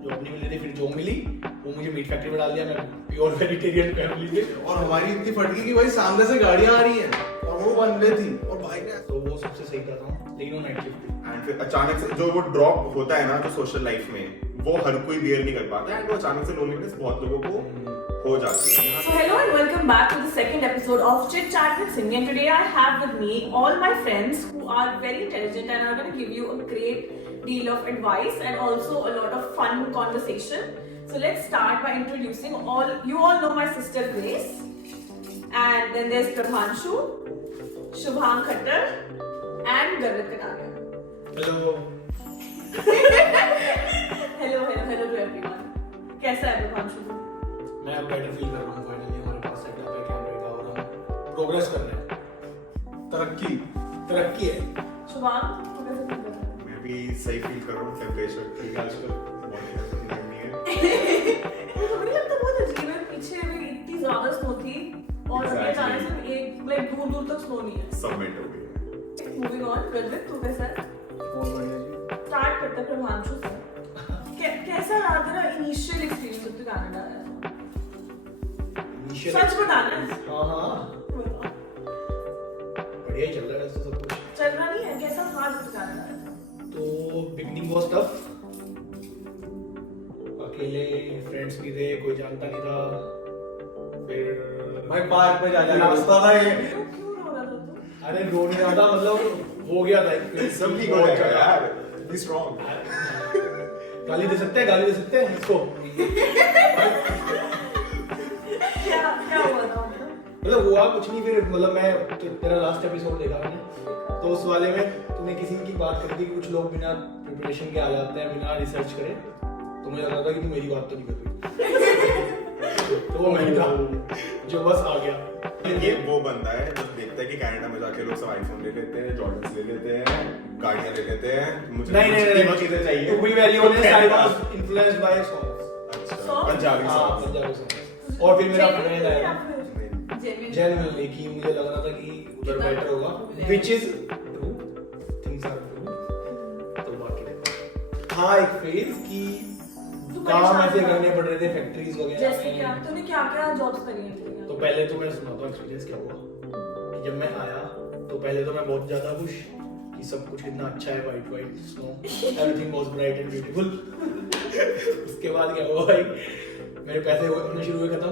Job नहीं मिली थी, फिर जॉब मिली वो मुझे मीट फैक्ट्री में डाल दिया। मैं प्योर वेजिटेरियन फैमिली से, और हमारी इतनी फटकी कि भाई सामने से गाड़ियां आ रही हैं और वो वन वे थी और भाई ने तो वो सबसे सही था, लेकिन वो नाइट शिफ्ट थी। एंड फिर अचानक से जो वो ड्रॉप होता है ना जो सोशल लाइफ में, वो हर कोई बियर नहीं कर पाता है, एंड वो अचानक से लोनलीनेस बहुत लोगों को हो जाती है। So hello and welcome back to the second episode of Chit Chat with Cindy, and today I have with me all my friends who are very intelligent and are going to give you a great deal of advice and also a lot of fun conversation. So let's start by introducing you all know my sister Grace, and then there's Prabhanshu, Shubham Khattar and Garvit Kataria. Hello Hello to everyone. कैसा है Prabhanshu? मैं अब better feel कर रहा हूँ। Finally हमारे पास setup है कैमरे का और हम प्रोग्रेस कर रहे हैं। तरक्की है। शुभाम तू कैसे फील कर रहा है? मैं भी सही फील कर रहा हूँ। टेम्परेचर ठीक है आजकल, बहुत गर्मी है। मुझे नहीं लगता बहुत अजीब है, पीछे में इतनी ज्यादा स्नो थी और अभी अचानक से एक लाइक दूर तक स्नो नहीं है। सब मेल्ट हो गई है। मूविंग ऑन, गर्वित तू कैसा है? बहुत बढ़िया जी। स्टार्ट करते हैं प्रभांशु से। कैसा रहा तेरा इनिशियल एक्सपीरियंस जब तू कनाडा आया? सच बताना है। हाँ बढ़िया ही चल रहा है वैसे सब कुछ। चल रहा नहीं है, कैसा था जब तू कनाडा आया? तो बिगनिंग वाज टफ, अकेले फ्रेंड्स भी थे, कोई जानता नहीं था। फिर भाई पार्क में जा रास्ता था ये। क्यों रो रहा था तू? अरे रो नहीं रहा था, मतलब हो गया था एक सब ठीक हो जाएगा यार, बी स्ट्रांग। गाली दे सकते हैं इसको। क्या हुआ था मतलब हुआ कुछ नहीं। फिर मतलब मैं तेरा लास्ट एपिसोड देखा मैंने, तो उस वाले में तूने किसी की बात करी थी कि कुछ लोग बिना प्रिपरेशन के आ जाते हैं, बिना रिसर्च करे। तो मुझे लगा था कि तू मेरी बात तो नहीं कर रही। तो वो मैं था जो बस आ गया। ये वो बंदा है जो देखता है कि कनाडा में जाके लोग सब आईफोन ले लेते हैं, जॉर्डन्स ले लेते हैं, गाड़ियां ले लेते हैं। मुझे नहीं चीजें चाहिए। To be very honest, I was influenced by songs. अच्छा, पंजाबी सॉन्ग। पंजाबी सॉन्ग्स। और फिर मेरा फ्रेंड आया जेन्युइन जेन्युइनली कि मुझे लग रहा था कि उधर बेटर होगा, which is true, things are true. तो बाकी देखो हाँ एक फेज की काम ऐसे करने पड़ रहे थे फैक्ट्रीज वगैरह जैसे में। क्या तूने क्या जॉब्स करी हैं? तो पहले तो मैं सुनाता हूँ एक्सपीरियंस क्या हुआ कि जब मैं आया तो पहले तो मैं बहुत ज्यादा खुश कि सब कुछ कितना अच्छा है, white snow, everything was bright and beautiful. उसके बाद क्या हुआ भाई, मेरे पैसे होने शुरू हुए खत्म,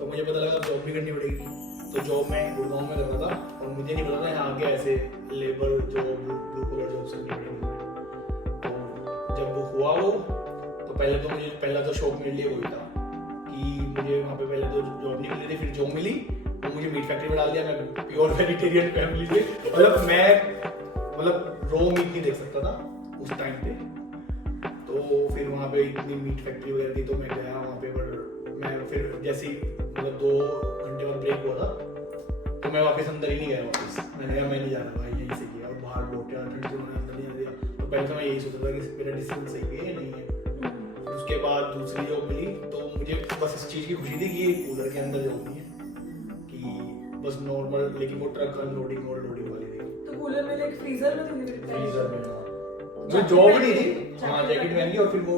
तो मुझे पता लगा जॉब भी करनी पड़ेगी। तो जॉब मैं गुड़गांव में कर रहा था और मुझे नहीं पता था यहाँ आगे ऐसे labour job, blue collar job करनी पड़ेगी। तो जब वो हुआ तो पहले तो मुझे पहला तो शौक मेरे लिए वही था कि मुझे वहाँ पे पहले तो जॉब नहीं मिली थी, फिर जॉब मिली वो मुझे मीट फैक्ट्री में डाल दिया। मैं प्योर वेजिटेरियन फैमिली से, मतलब रॉ मीट नहीं देख सकता था उस टाइम पे। तो फिर वहाँ पे इतनी मीट फैक्ट्री वगैरह थी तो मैं गया वहाँ पे, पर मैं फिर जैसे ही मतलब 2 घंटे बाद ब्रेक हुआ था तो मैं वापस अंदर ही नहीं गया वापस। मैंने कहा मैं नहीं जा रहा भाई, यहीं से किया। और बाहर बहुत ठंड थी, उन्होंने अंदर नहीं दिया। तो पहले तो मैं यही सोच रहा था कि मेरा डिसीजन सही है या नहीं है। उसके बाद दूसरी जॉब मिली तो मुझे बस इस चीज़ की खुशी थी कि कूलर के अंदर जॉब नहीं है, कि बस नॉर्मल, लेकिन वो ट्रक अनलोडिंग और लोडिंग वाली थी। तो कूलर में लाइक फ्रीजर में थी? फ्रीजर में जो जॉब नहीं थी, हाँ जैकेट पहन ली और फिर वो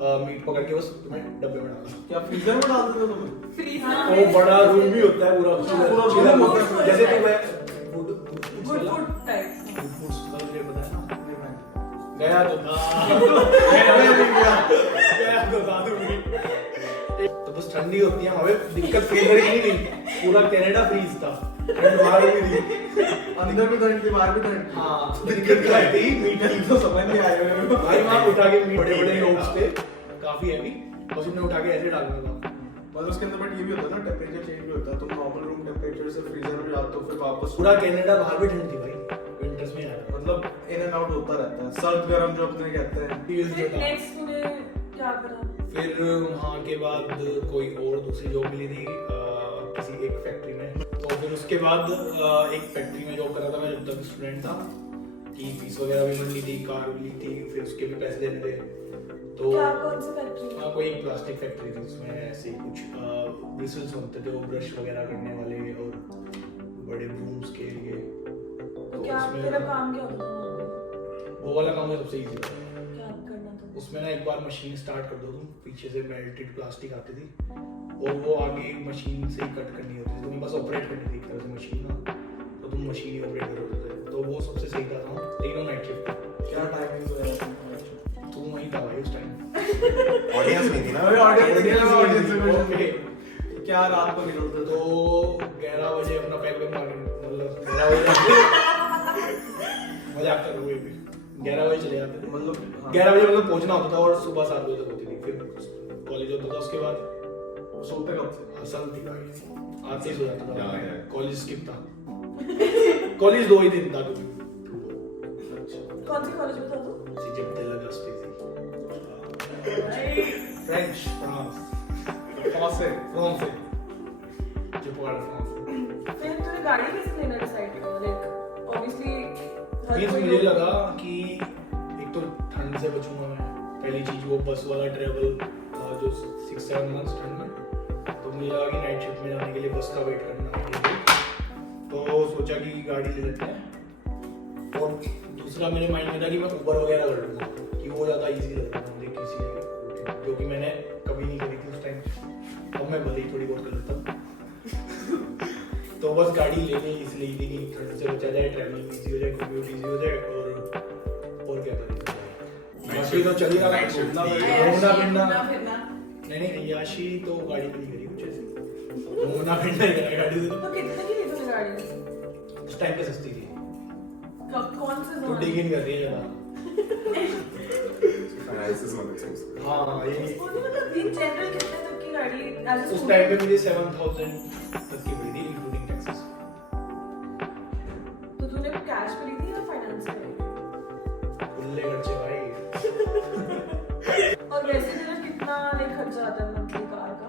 मीट पकड़ के बस तुम्हें डब्बे में डाला। क्या फ्रीजर में डाल देते हो तुम? फ्रीजर वो बड़ा रूम भी होता है पूरा, पूरा room होता है। जैसे कि मैं गुड फूड टाइप। फूड्स का मुझे पता है ना, गया तो था तो बस ठंडी होती है हमें, दिक्कत फ्रीजर की नहीं, पूरा कनाडा फ्रीज था, ठंड बाहर भी थी, अंदर भी ठंड थी, बाहर भी ठंड थी। हाँ दिक्कत क्या थी, मीट मीट तो समझ नहीं आया मेरे को। भाई वहाँ उठा के मीट बड़े लोग्स पे काफी हैवी, बस उन्हें उठा के ऐसे डालना था। बस उसके अंदर बट ये भी होता है ना, टेम्परेचर चेंज भी होता है। तुम नॉर्मल रूम टेम्परेचर से फ्रीजर में जाते हो, फिर वापस पूरा कनाडा बाहर भी ठंड थी भाई, विंटर्स में आया मतलब इन एंड आउट होता रहता है, सर्द गर्म जो अपने कहते हैं। फिर नेक्स्ट तूने क्या करा? फिर वहाँ के बाद कोई और दूसरी जॉब मिली थी किसी एक फैक्ट्री में। तो फिर उसके बाद एक फैक्ट्री में जॉब कर रहा था मैं जब तक स्टूडेंट था, कि फीस वगैरह भी मिली थी, कार भी ली थी, फिर उसके भी पैसे देने थे। तो क्या कौन सी फैक्ट्री? कोई एक प्लास्टिक फैक्ट्री थी, उसमें ऐसे ही कुछ ब्रिसल्स होते थे, वो ब्रश वगैरह करने वाले और बड़े ब्रूम्स के लिए। तो क्या तेरा काम क्या होता था? वो वाला काम मुझे सबसे इजी था। क्या करना था? उसमें ना एक बार मशीन स्टार्ट कर दो तुम, पीछे से मेल्टेड प्लास्टिक आती थी और वो आगे एक मशीन से ही कट करनी होती थी, तुम्हें बस ऑपरेट करनी थी एक तरह से मशीन ना, तो तुम मशीन ही ऑपरेट कर रहे थे, तो वो सबसे सही था। लेकिन वो नाइट शिफ्ट क्या टाइमिंग है? तू वहीं था भाई उस टाइम। ऑडियंस नहीं थी ना। अरे ऑडियंस से ओके। क्या रात को निकलते तो 11 बजे अपना पैक वैक मार मतलब 11 बजे मजाक कर रहा हूँ ये भी, 11 बजे चले जाते थे, मतलब 11 बजे मतलब पहुंचना होता था और सुबह 7 बजे तक होती थी, फिर कॉलेज होता था, उसके बाद सोते कब से? असल थी भाई, आते ही सो जाता था, Yeah. कॉलेज स्किप था, कॉलेज 2 ही दिन था तो कौन सी कॉलेज में था तू? जब दिल लगा थी Right. फ्रेंच फ्रांस फ्रांस जो पढ़ा फ्रांस। फिर तूने गाड़ी कैसे लेना डिसाइड किया? लाइक ऑब्वियसली मीन्स मुझे लगा कि एक तो ठंड से बचूंगा मैं, पहली चीज वो बस वाला ट्रेवल था जो 6-7 मंथ्स ठंड में, तो मुझे लगा कि नाइट शिफ्ट में जाने के लिए बस का वेट करना है, तो सोचा कि गाड़ी ले लेते हैं। और दूसरा मेरे माइंड में था कि मैं ऊबर वगैरह कर लूँगा, कि वो ज़्यादा ईजी लग रहा था मुझे किसी जो कि मैंने कभी नहीं करी थी उस टाइम, अब मैं भले ही थोड़ी बहुत कर लेता हूँ। तो बस गाड़ी लेनी इसलिए थी कि ठंड से बचा जाए, ट्रैवलिंग इजी हो जाए, कम्यूट इजी हो जाए, और क्या करें, बाकी तो चल ही रहा है, घूमना फिरना। नहीं याशी तो गाड़ी में नहीं करी कुछ ऐसे, घूमना फिरना ही करा गाड़ी से। तो कितने की ली तूने गाड़ी? उस टाइम पे सस्ती थी, कौन से तो जोन? डिगिन कर रही है ज़्यादा। फाइनेंसेस मत एक्सपोज। हाँ ये मतलब इन जनरल कितने तक की गाड़ी एज उस टाइम पे मुझे 7,000 तक की पड़ी थी इंक्लूडिंग टैक्सेस। तो तूने कैश पे ली थी या फाइनेंस पे? खुले खर्चे भाई। और वैसे तेरा कितना लाइक खर्चा आता है मंथली कार का?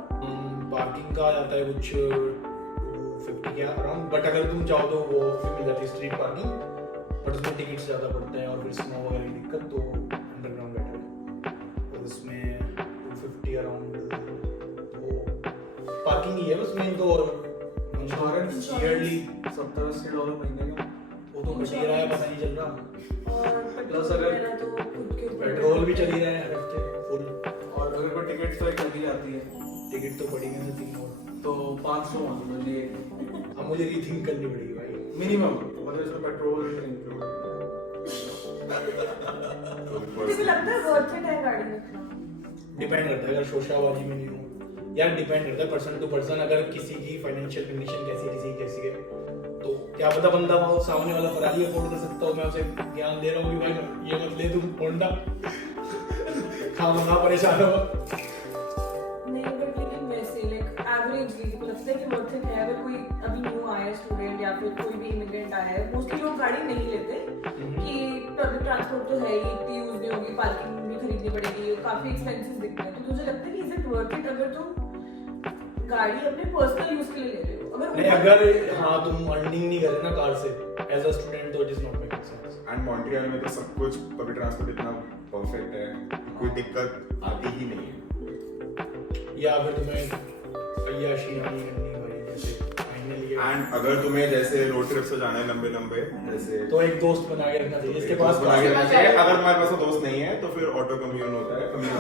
पार्किंग का आता है कुछ 250 के अराउंड, बट अगर तुम चाहो तो वो भी मिल जाती है स्ट्रीट पार्किंग, बट उसमें टिकट्स ज़्यादा पड़ते हैं और फिर स्नो वगैरह की दिक्कत, तो अंडरग्राउंड बेटर है। और उसमें 250 अराउंड वो पार्किंग ही है बस मेन तो, और इंश्योरेंस ईयरली $70-80 महीने का। वो तो घट ही रहा है, पता नहीं चल रहा। और Plus पेट्रोल अगर- वगैरह तो खुद के ऊपर पेट्रोल भी चल ही रहा है हर हफ्ते फुल, और अगर कोई टिकट तो एक लगी जाती है टिकट तो पड़ी गई 3 और। तो 500 मान लो ये अब मुझे रीथिंक करनी पड़ेगी भाई। मिनिमम, मतलब इसमें पेट्रोल इंक्लूड। मुझे भी लगता है वर्थ इट है गाड़ी में। डिपेंड करता है, अगर शोशाबाजी में नहीं हो यार, डिपेंड करता है पर्सन टू पर्सन, अगर किसी की फाइनेंशियल कंडीशन कैसी है, तो क्या पता बंदा वो सामने वाला फरारी अफोर्ड कर सकता हो, मैं उसे ज्ञान दे रहा हूँ कि भाई ये मत ले तुम होंडा खामखा परेशान हो। नहीं बट लेकिन वैसे लाइक एवरेजली को लगता है कि वर्थ इट है। अगर कोई अभी न्यू आया है स्टूडेंट या फिर कोई भी इमिग्रेंट आया है, मोस्टली लोग गाड़ी नहीं लेते कि पब्लिक ट्रांसपोर्ट तो है ही, इतनी यूज नहीं होगी, पार्किंग भी खरीदनी पड़ेगी, काफी एक्सपेंसिव दिखते हैं, तो तुझे लगता है कि इज इट वर्थ इट अगर तुम गाड़ी अपने पर्सनल यूज के लिए ले रहे हो? नहीं अगर हाँ तुम अर्निंग नहीं कर रहे ना कार से एज अ स्टूडेंट, तो it is not making sense. And Montreal में तो सब कुछ पब्लिक ट्रांसपोर्ट इतना परफेक्ट है, कोई दिक्कत आती ही नहीं है। या फिर तुम्हें अय्याशी नहीं करनी भाई, जैसे फाइनली एंड अगर तुम्हें जैसे रोड ट्रिप से जाना है लंबे जैसे, तो एक दोस्त बना के रखना चाहिए इसके पास बना के रखना चाहिए। अगर तुम्हारे पास वो दोस्त नहीं है तो फिर ऑटो कम्यून होता है, कम्यून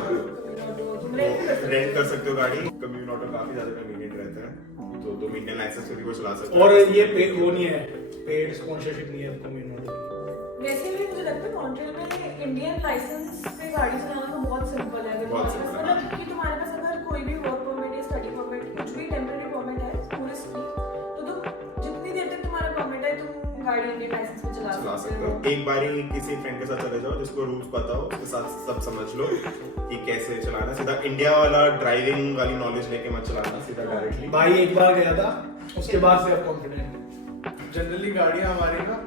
रेंट कर सकते हो गाड़ी। कम्यून ऑटो काफी ज्यादा कन्वीनियंट रहता है, तो तुम इंडियन लाइसेंस से भी वो चला सकते हो। और ये वो नहीं है, पेड स्पॉन्सरशिप नहीं है कम्युनिटी। वैसे भी मुझे लगता है मॉन्ट्रियल में इंडियन लाइसेंस पे गाड़ी चलाना तो बहुत सिंपल है। अगर बहुत तुम्हारे पास simple है। मतलब कि तुम्हारे पास अगर कोई भी वर्क परमिट या स्टडी परमिट कुछ भी टेम्परेरी परमिट है टूरिस्ट की, तो तुम जितनी देर तक तुम्हारा परमिट है तुम गाड़ी इंडियन लाइसेंस पे चला चला सकते हो। एक बारी किसी फ्रेंड के साथ चले जाओ जिसको रूल्स पता हो, उसके साथ सब समझ लो कि कैसे चलाना। सीधा इंडिया वाला ड्राइविंग वाली नॉलेज लेके मत चलाना, सीधा डायरेक्टली। भाई एक बार गया था, उसके बाद से अब कॉन्फिडेंट। जनरली गाड़ियां हमारी ना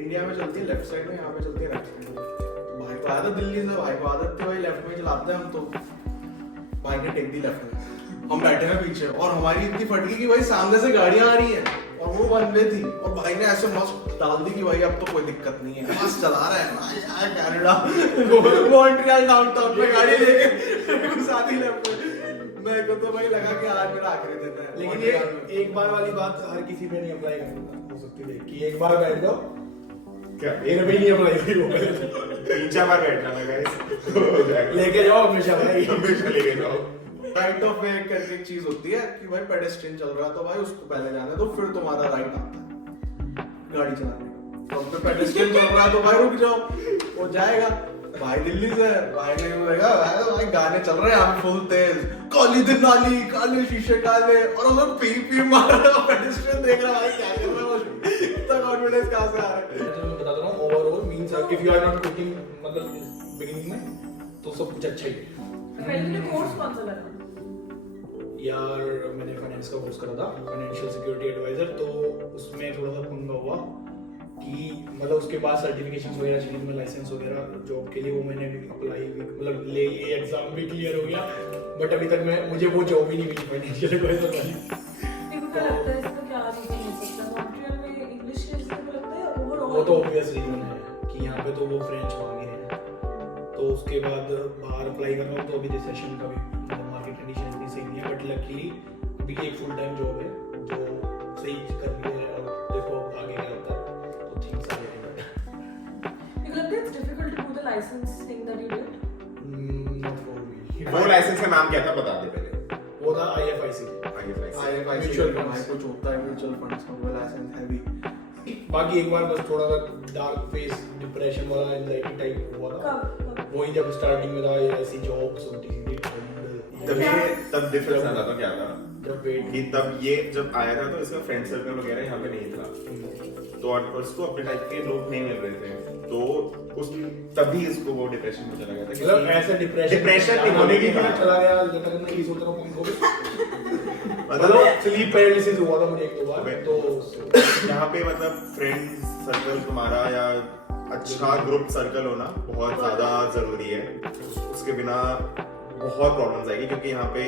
इंडिया में चलती है लेफ्ट साइड में, यहाँ पे चलती है राइट साइड में। तो भाई को आदत दिल्ली से, भाई को आदत थी भाई लेफ्ट में चलाते हैं हम, तो भाई ने टेक दी लेफ्ट में, हम बैठे हैं पीछे और हमारी इतनी फटकी कि भाई सामने से गाड़ियां आ रही हैं और वो वन वे थी और भाई ने ऐसे मस्त डाल दी कि भाई अब तो कोई दिक्कत नहीं है, मस्त चला रहा है भाई यार कनाडा मॉन्ट्रियल डाउनटाउन में गाड़ी लेके साथ ही लेफ्ट में। मेरे को तो भाई लगा कि आज मेरा आखिरी दिन है। लेकिन ये एक बार वाली बात हर किसी पे नहीं अप्लाई हो सकती है कि एक बार बैठ जाओ क्या मेरे भी नहीं अप्लाई हुई वो पहले तो। 3-4 बार बैठना ना गाइस तो हो जाएगा लेके जाओ हमेशा भाई। हमेशा लेके जाओ। राइट ऑफ वे करके एक चीज होती है कि भाई पेडेस्ट्रियन चल रहा है तो भाई उसको पहले जाने दो, फिर तुम्हारा राइट आता है गाड़ी चलाने का। अब तो पेडेस्ट्रियन चल रहा है तो भाई रुक जाओ, वो जाएगा। भाई दिल्ली से भाई ने बोलेगा भाई गाने चल रहे हैं हम फुल तेज, काली दिन नाली, काले शीशे काले, और उधर पी मार रहा है, पेडेस्ट्रियन देख रहा है भाई क्या कर रहा है वो, इतना कॉन्फिडेंस कहां से आ रहा है। जैसे मैं बताता हूँ overall means if you are not cooking मतलब बिगिनिंग में तो सब कुछ अच्छा ही है। पहले तुमने कोर्स कौन सा करा? यार मैंने फाइनेंस का कोर्स करा था, फाइनेंशियल सिक्योरिटी एडवाइजर। तो उसमें थोड़ा सा पंगा हुआ कि मतलब उसके बाद सर्टिफिकेशन वगैरह चाहिए, में लाइसेंस वगैरह जॉब के लिए, वो मैंने अप्लाई भी मतलब ले लिए, एग्जाम भी क्लियर हो गया, बट अभी तक मुझे वो जॉब ही नहीं मिली फाइनेंशियल एडवाइजर वाली। मेरे को क्या लगता है इसका क्या रीजन हो सकता है? मॉन्ट्रियल में इंग्लिश के इसका को लगता है ओवरऑल वो तो ऑब्वियस रीजन है कि यहाँ पे तो वो फ्रेंच मांगे हैं, तो उसके बाद बाहर अप्लाई कर रहा हूँ तो अभी रिसेशन का भी मतलब मार्केट कंडीशन इतनी सही नहीं है, बट लकीली अभी एक फुल टाइम जॉब है जो सही कर रही है, और देखो आगे क्या होता है, तो things are getting better. You look it's difficult to do the license thing that you did. Not for me. वो लाइसेंस का नाम क्या था बता दे पहले। वो था IFIC। म्यूचुअल फंड कुछ होता है, म्यूचुअल फंड्स का वो लाइसेंस है भी। बाकी एक बार बस थोड़ा सा डार्क फेस डिप्रेशन वाला एंजाइटी टाइप हुआ था, कब? वही जब स्टार्टिंग में था ऐसी जॉब्स होती थी तब डिफरेंस आता था क्या था जब वेट कि तब ये जब आया था तो इसका फ्रेंड सर्कल वगैरह यहाँ पे नहीं था, तो और उसको अपने टाइप के लोग नहीं मिल रहे थे, तो उस तभी इसको वो डिप्रेशन में चला गया था। मतलब ऐसे डिप्रेशन नहीं होने की बोलेगी तरह हाँ। चला गया, लगता नहीं सोच रहा हूँ उनको मतलब स्लीप पैरालिसिस हुआ था मुझे एक दो बार, तो यहाँ पे मतलब फ्रेंड सर्कल तुम्हारा या अच्छा ग्रुप सर्कल होना बहुत ज्यादा जरूरी है, उसके बिना बहुत प्रॉब्लम्स आएगी, क्योंकि यहाँ पे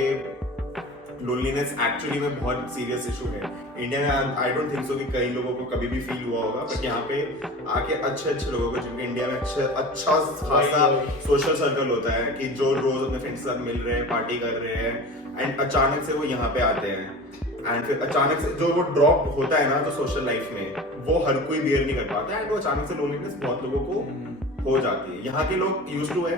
लोनलीनेस एक्चुअली में बहुत सीरियस इशू है। इंडिया में आई डोंट थिंक सो कि कई लोगों को कभी भी फील हुआ होगा, बट यहाँ पे आके अच्छे लोगों को, जिनके इंडिया में अच्छा खासा सोशल सर्कल होता है कि जो रोज अपने फ्रेंड्स के साथ मिल रहे हैं, पार्टी कर रहे हैं, एंड अचानक से वो यहाँ पे आते हैं, एंड फिर अचानक से जो वो ड्रॉप होता है ना जो सोशल लाइफ में, वो हर कोई बियर नहीं कर पाता है, एंड वो अचानक से लोनलीनेस बहुत लोगों को हो जाती है। यहाँ के लोग यूज्ड टू है